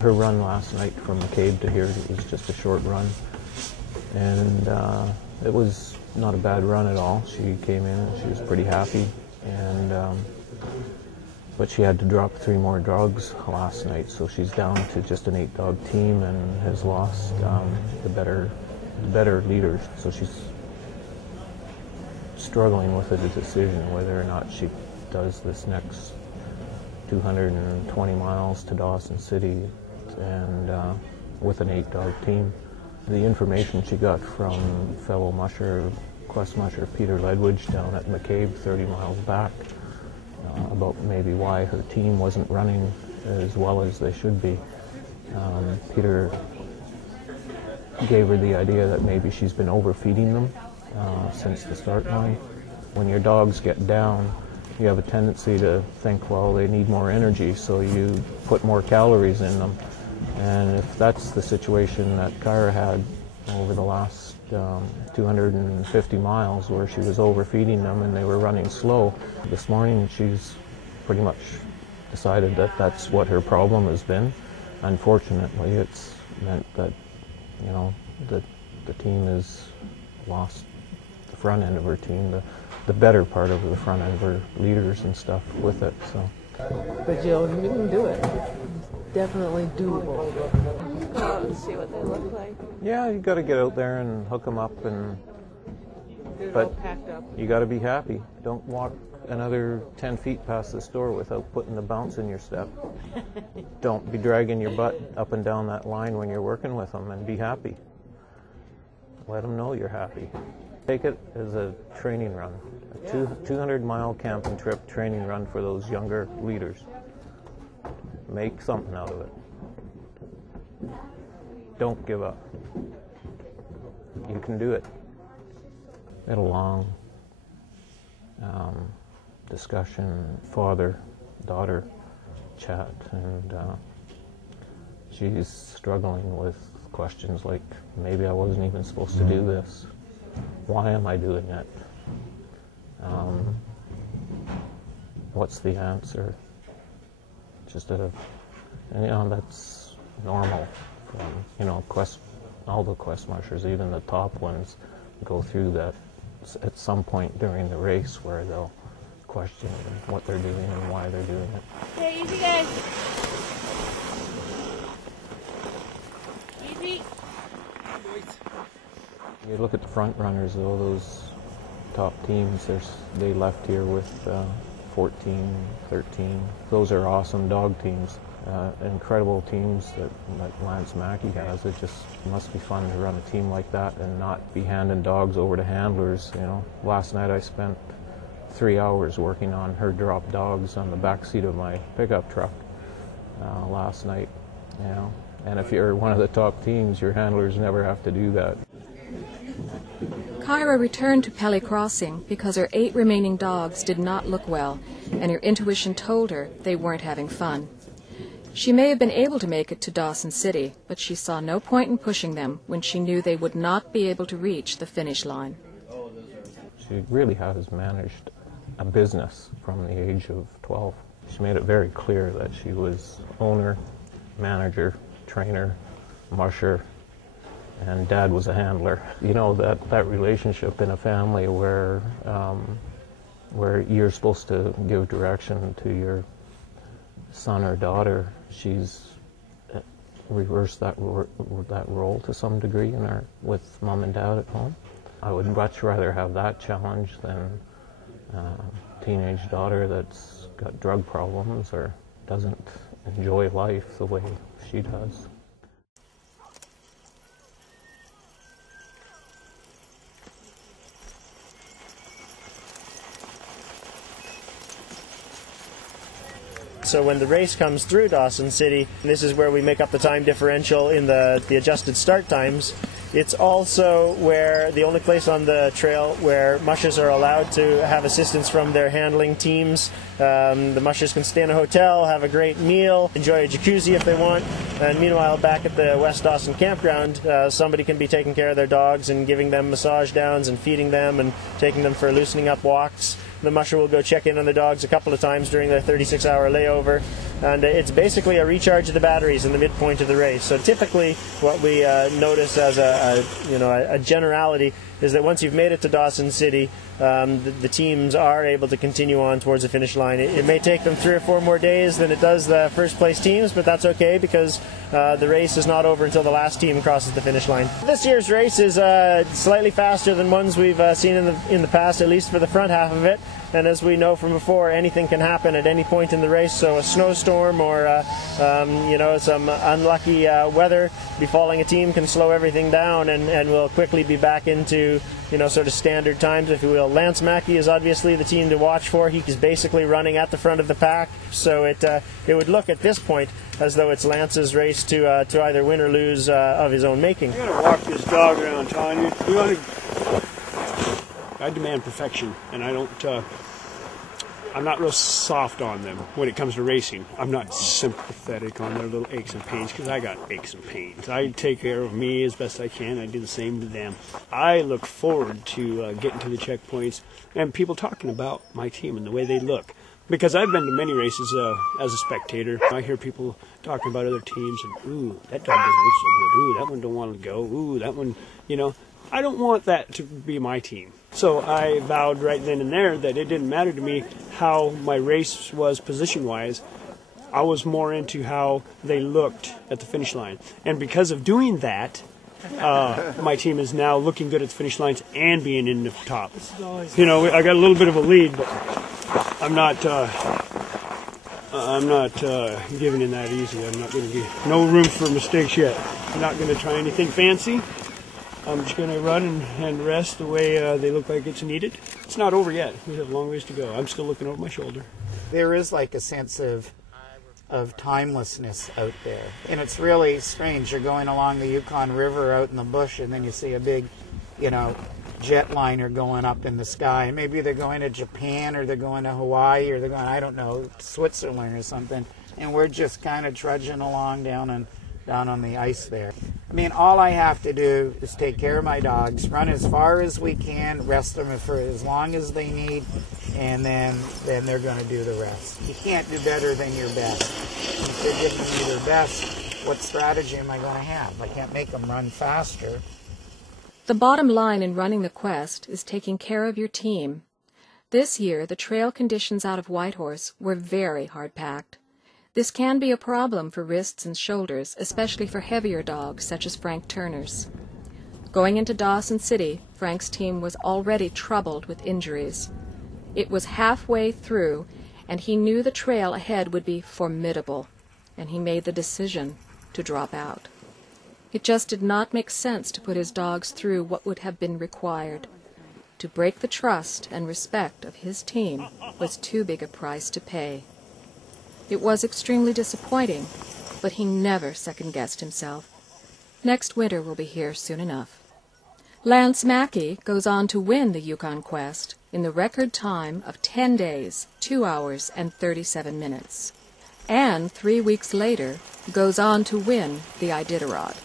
Her run last night from McCabe to here, it was just a short run, and it was not a bad run at all. She came in and she was pretty happy, and but she had to drop 3 more dogs last night, so she's down to just an 8-dog team and has lost the better leaders. So she's struggling with a decision whether or not she does this next 220 miles to Dawson City and with an 8-dog team. The information she got from fellow musher, quest musher Peter Ledwidge down at McCabe 30 miles back about maybe why her team wasn't running as well as they should be. Peter gave her the idea that maybe she's been overfeeding them since the start line. When your dogs get down, you have a tendency to think, well, they need more energy, so you put more calories in them. And if that's the situation that Kiara had over the last 250 miles, where she was overfeeding them and they were running slow, this morning she's pretty much decided that that's what her problem has been. Unfortunately, it's meant that, you know, the team has lost the front end of her team, the better part of the front end of her leaders and stuff with it. So. But you can do it. Definitely doable. Go out and see what they look like. Yeah, you got to get out there and hook them up, and But you got to be happy. Don't walk another 10 feet past the store without putting the bounce in your step. Don't be dragging your butt up and down that line when you're working with them, and be happy. Let them know you're happy. Take it as a training run, a 200-mile camping trip training run for those younger leaders. Make something out of it. Don't give up. You can do it. We had a long discussion, father-daughter chat, and she's struggling with questions like, maybe I wasn't even supposed to do this. Why am I doing it? What's the answer? And, you know, that's normal. All the quest mushers, even the top ones, go through that at some point during the race where they'll question what they're doing and why they're doing it. Hey, easy guys. Easy. You look at the front runners, though, those top teams, they left here with 14, 13. Those are awesome dog teams. Incredible teams that Lance Mackey has. It just must be fun to run a team like that and not be handing dogs over to handlers. You know, last night I spent 3 hours working on her drop dogs on the back seat of my pickup truck last night. You know, and if you're one of the top teams, your handlers never have to do that. Kiara returned to Pelley Crossing because her 8 remaining dogs did not look well, and her intuition told her they weren't having fun. She may have been able to make it to Dawson City, but she saw no point in pushing them when she knew they would not be able to reach the finish line. She really has managed a business from the age of 12. She made it very clear that she was owner, manager, trainer, musher, and Dad was a handler. You know, that relationship in a family where you're supposed to give direction to your son or daughter, she's reversed that role to some degree with Mom and Dad at home. I would much rather have that challenge than a teenage daughter that's got drug problems or doesn't enjoy life the way she does. So when the race comes through Dawson City, this is where we make up the time differential in the adjusted start times. It's also the only place on the trail where mushers are allowed to have assistance from their handling teams. The mushers can stay in a hotel, have a great meal, enjoy a jacuzzi if they want. And meanwhile, back at the West Dawson campground, somebody can be taking care of their dogs and giving them massage downs and feeding them and taking them for loosening up walks. the musher will go check in on the dogs a couple of times during their 36-hour layover. And it's basically a recharge of the batteries in the midpoint of the race. So typically what we notice as a generality is that once you've made it to Dawson City, the teams are able to continue on towards the finish line. It may take them 3 or 4 more days than it does the first place teams, but that's okay because the race is not over until the last team crosses the finish line. This year's race is slightly faster than ones we've seen in the past, at least for the front half of it. And as we know from before, anything can happen at any point in the race. So a snowstorm or some unlucky weather befalling a team can slow everything down, and we'll quickly be back into sort of standard times, if you will. Lance Mackey is obviously the team to watch for. He's basically running at the front of the pack, so it would look at this point as though it's Lance's race to either win or lose of his own making. I gotta walk this dog around, Tanya. I demand perfection, and I'm not real soft on them when it comes to racing. I'm not sympathetic on their little aches and pains, because I got aches and pains. I take care of me as best I can. I do the same to them. I look forward to getting to the checkpoints and people talking about my team and the way they look. Because I've been to many races as a spectator. I hear people talking about other teams, and, ooh, that dog doesn't look so good. Ooh, that one don't want to go. Ooh, that one, I don't want that to be my team. So I vowed right then and there that it didn't matter to me how my race was position-wise. I was more into how they looked at the finish line. And because of doing that, my team is now looking good at the finish lines and being in the top. I got a little bit of a lead, but I'm not giving in that easy. I'm not going to give no room for mistakes yet. I'm not going to try anything fancy. I'm just going to run and rest the way they look like it's needed. It's not over yet. We have a long ways to go. I'm still looking over my shoulder. There is like a sense of timelessness out there. And it's really strange. You're going along the Yukon River out in the bush, and then you see a big, jetliner going up in the sky. Maybe they're going to Japan, or they're going to Hawaii, or they're going, I don't know, Switzerland or something. And we're just kind of trudging along down on the ice there. I mean, all I have to do is take care of my dogs, run as far as we can, rest them for as long as they need, and then they're going to do the rest. You can't do better than your best. If they're giving me their best, what strategy am I going to have? I can't make them run faster. The bottom line in running the quest is taking care of your team. This year, the trail conditions out of Whitehorse were very hard-packed. This can be a problem for wrists and shoulders, especially for heavier dogs such as Frank Turner's. Going into Dawson City, Frank's team was already troubled with injuries. It was halfway through, and he knew the trail ahead would be formidable, and he made the decision to drop out. It just did not make sense to put his dogs through what would have been required. To break the trust and respect of his team was too big a price to pay. It was extremely disappointing, but he never second-guessed himself. Next winter will be here soon enough. Lance Mackey goes on to win the Yukon Quest in the record time of 10 days, 2 hours, and 37 minutes. And 3 weeks later, goes on to win the Iditarod.